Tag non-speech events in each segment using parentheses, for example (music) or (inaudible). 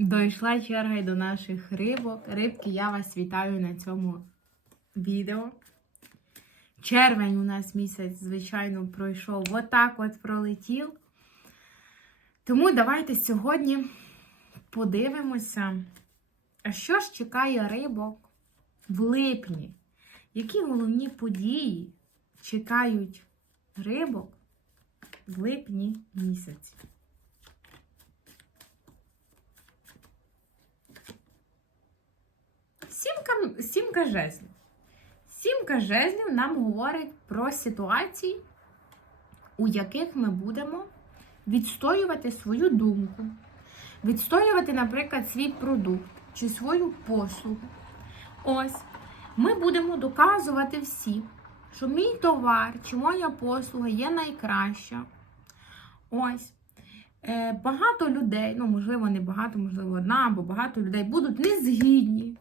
Дійшла черга й до наших рибок. Рибки, я вас вітаю на цьому відео. Червень у нас місяць, звичайно, пройшов отак от пролетів. Тому давайте сьогодні подивимося, а що ж чекає рибок в липні? Які головні події чекають рибок в липні місяці? Сімка, сімка жезлів. Сімка жезлів нам говорить про ситуації, у яких ми будемо відстоювати свою думку, відстоювати, наприклад, свій продукт чи свою послугу. Ось, ми будемо доказувати всім, що мій товар чи моя послуга є найкраща. Ось. Е, Багато людей, ну, можливо, не багато, можливо, одна або багато людей будуть не згідні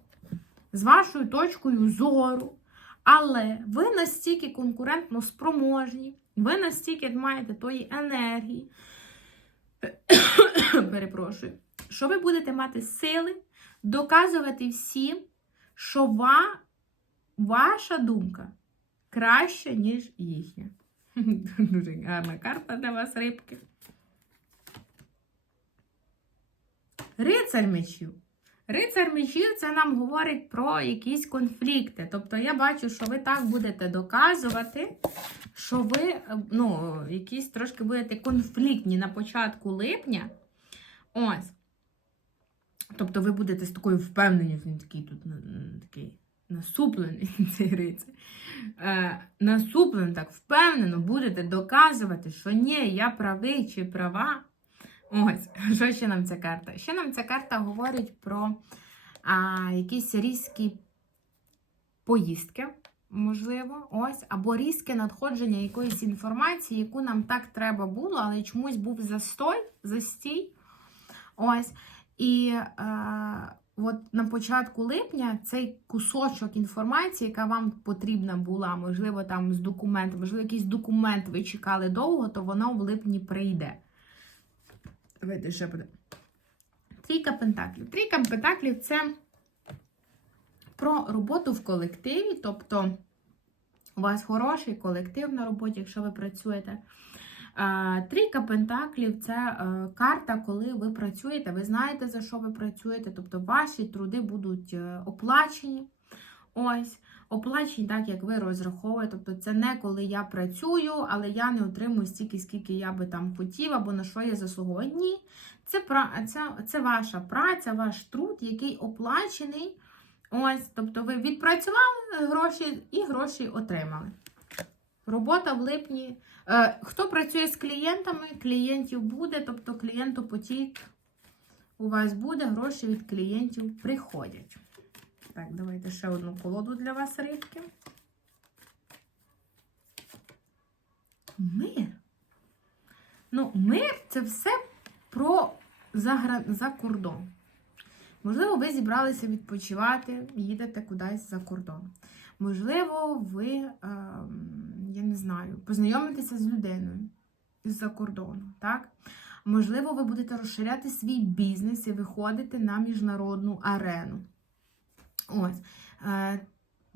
з вашою точкою зору. Але ви настільки конкурентно спроможні, ви настільки маєте тої енергії, (coughs) перепрошую, що ви будете мати сили доказувати всім, що ва, ваша думка краща, ніж їхня. (laughs) Дуже гарна карта для вас, рибки. Рицарь мечів. Рицар мечів це нам говорить про якісь конфлікти. Тобто я бачу, що ви так будете доказувати, що ви ну, якісь трошки будете конфліктні на початку липня. Ось. Тобто ви будете з такою впевненістю, він такий тут такий насуплений (laughs) цей рицар. Е, насуплений, так впевнено будете доказувати, що ні, я правий чи права. Ось, (laughs) що ще нам ця карта? Ще нам ця карта говорить про а, якісь різкі поїздки, можливо, ось, або різке надходження якоїсь інформації, яку нам так треба було, але чомусь був застой, застій. Ось. І е, от на початку липня цей кусочок інформації, яка вам потрібна була, можливо, там з документом, можливо, якийсь документ ви чекали довго, то воно в липні прийде. Давайте ще буде. Трійка пентаклів. Трійка пентаклів це про роботу в колективі, тобто у вас хороший колектив на роботі, якщо ви працюєте. Трійка пентаклів це е, карта, коли ви працюєте, ви знаєте, за що ви працюєте, тобто ваші труди будуть е, оплачені. Ось, оплачені так, як ви розраховуєте. Тобто, це не коли я працюю, але я не отримую стільки, скільки я би там хотів, або на що я заслуговую. Ні, це, це, це ваша праця, ваш труд, який оплачений. Ось, тобто, ви відпрацювали гроші і гроші отримали. Робота в липні. Е, хто працює з клієнтами, клієнтів буде, тобто клієнтопотік у вас буде, гроші від клієнтів приходять. Так, давайте ще одну колоду для вас, рибки. Мир. Ну, мир це все про за, за кордон. Можливо, ви зібралися відпочивати, їдете кудись за кордон. Можливо, ви, е, я не знаю, познайомитеся з людиною з-за кордону. так? Можливо, ви будете розширяти свій бізнес і виходити на міжнародну арену. Ось. Е,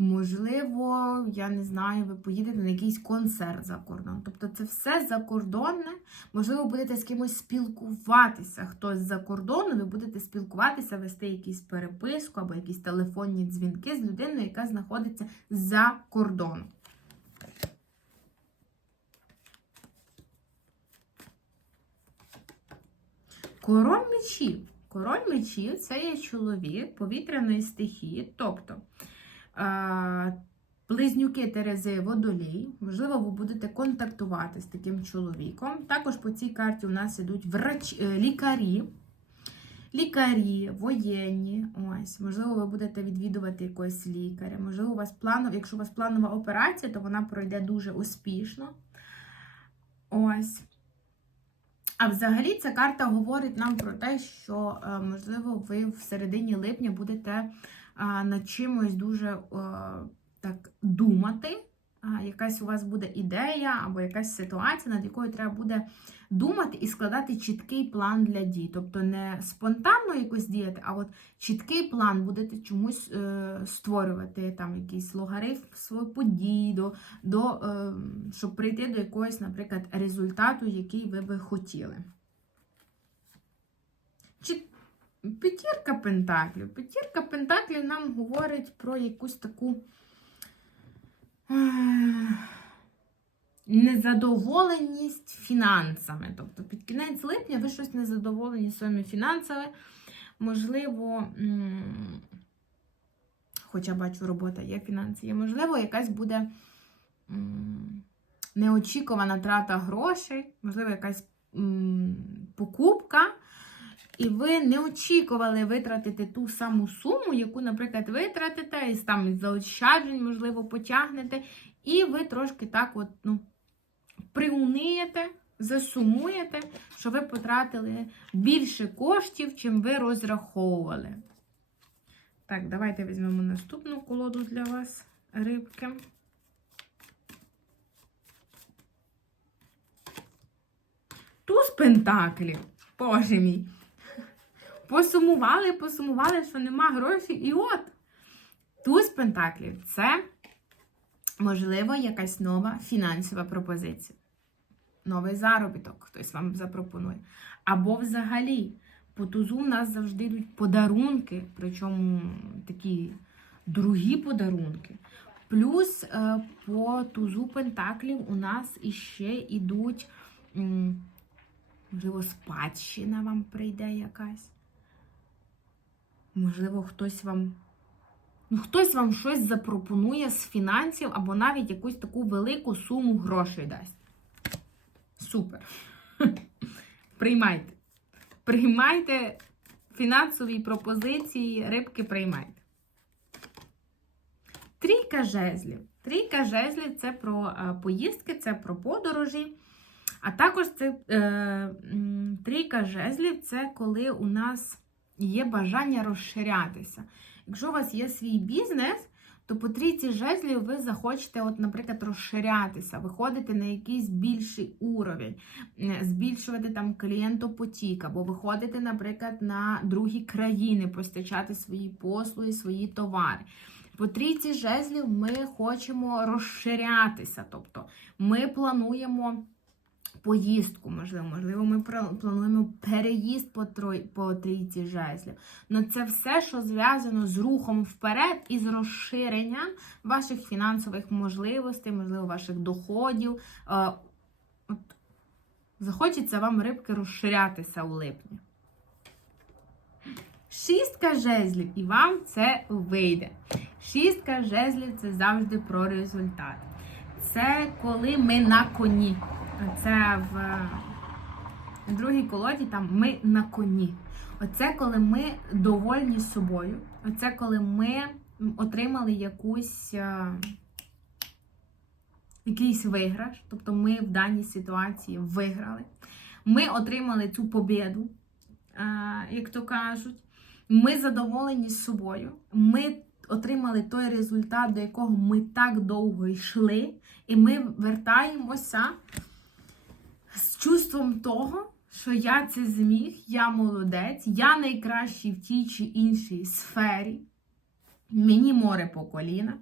Можливо, я не знаю, ви поїдете на якийсь концерт за кордон. Тобто це все закордонне. Можливо, будете з кимось спілкуватися. Хтось за кордону, ви будете спілкуватися, вести якісь переписку або якісь телефонні дзвінки з людиною, яка знаходиться за кордоном. Король мечів. Король мечів це є чоловік повітряної стихії, тобто близнюки Терези водолій. Можливо, ви будете контактувати з таким чоловіком. Також по цій карті у нас ідуть врач... Е, лікарі. Лікарі, воєнні, ось, можливо, ви будете відвідувати якогось лікаря. Можливо, у вас планов, якщо у вас планова операція, то вона пройде дуже успішно. Ось. А взагалі ця карта говорить нам про те, що, е, можливо, ви в середині липня будете над чимось дуже так думати. Якась у вас буде ідея або якась ситуація, над якою треба буде думати і складати чіткий план для дій. Тобто не спонтанно якось діяти, а от чіткий план будете чомусь е, створювати, там якийсь логарифм свою подій, до, до, е, щоб прийти до якогось, наприклад, результату, який ви би хотіли. Чи П'ятірка пентаклів. П'ятірка пентаклів нам говорить про якусь таку незадоволеність фінансами. Тобто під кінець липня ви щось незадоволені своїми фінансами. Можливо, хоча бачу, робота є, фінанси є, можливо, якась буде неочікувана трата грошей, можливо, якась покупка. І ви не очікували витратити ту саму суму, яку, наприклад, витратите, і там заощаджень, можливо, потягнете, і ви трошки так от, ну, приуниєте, засумуєте, що ви потратили більше коштів, чим ви розраховували. Так, давайте візьмемо наступну колоду для вас, рибки. Туз пентаклів, боже мій. Посумували, посумували, що нема грошей. І от туз пентаклів це, можливо, якась нова фінансова пропозиція. Новий заробіток хтось вам запропонує. Або взагалі, по тузу в нас завжди йдуть подарунки, причому такі другі подарунки. Плюс е, по тузу пентаклів у нас іще йдуть, можливо, спадщина вам прийде якась. Можливо, хтось вам. Ну, хтось вам щось запропонує з фінансів або навіть якусь таку велику суму грошей дасть. Супер. (laughs) Приймайте. Приймайте фінансові пропозиції, рибки приймайте. Трійка жезлів. Трійка жезлів це про е, поїздки, це про подорожі. А також це е, трійка жезлів це коли у нас є бажання розширятися. Якщо у вас є свій бізнес, то по трійці жезлів ви захочете, от, наприклад, розширятися, виходити на якийсь більший уровень, збільшувати там клієнтопотік, або виходити, наприклад, на другі країни, постачати свої послуги, свої товари. По трійці жезлів ми хочемо розширятися, тобто ми плануємо поїздку, можливо, можливо, ми плануємо переїзд по, трой, по трійці жезлів. Ну це все, що зв'язано з рухом вперед і з розширенням ваших фінансових можливостей, можливо, ваших доходів. Е, От, захочеться вам рибки розширятися у липні. Шістка жезлів, і вам це вийде. Шістка жезлів це завжди про результат. Це коли ми на коні. Це в другій колоді там ми на коні. Оце коли ми довольні собою. Оце коли ми отримали якусь, е, якийсь виграш. Тобто ми в даній ситуації виграли. Ми отримали цю побіду, е, як то кажуть. Ми задоволені з собою. Ми отримали той результат, до якого ми так довго йшли, і ми вертаємося з чувством того, що я це зміг, я молодець, я найкращий в тій чи іншій сфері, мені море по коліна,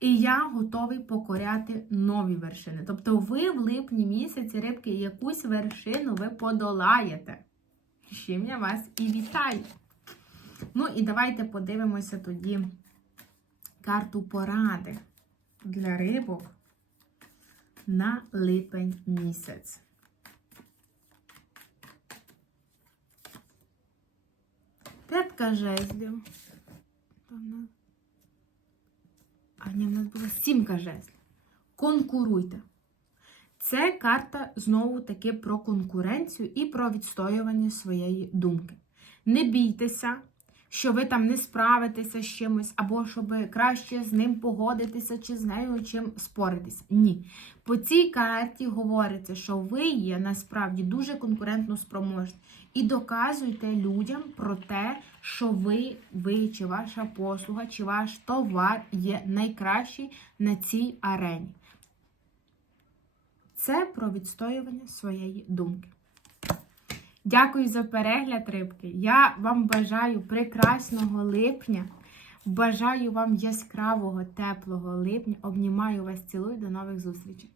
і я готовий покоряти нові вершини. Тобто ви в липні місяці рибки якусь вершину ви подолаєте. З чим я вас і вітаю. Ну і давайте подивимося тоді карту поради для рибок на липень місяць. П'ятка жезлів. А ні, в нас була сімка жезлів. Конкуруйте. Це карта знову таки про конкуренцію і про відстоювання своєї думки. Не бійтеся що ви там не справитеся з чимось, або щоб краще з ним погодитися чи з нею чим споритися. Ні. По цій карті говориться, що ви є насправді дуже конкурентно спроможні. І доказуйте людям про те, що ви, ви чи ваша послуга, чи ваш товар є найкращий на цій арені. Це про відстоювання своєї думки. Дякую за перегляд, рибки. Я вам бажаю прекрасного липня. Бажаю вам яскравого, теплого липня. Обнімаю вас, цілую. До нових зустрічей.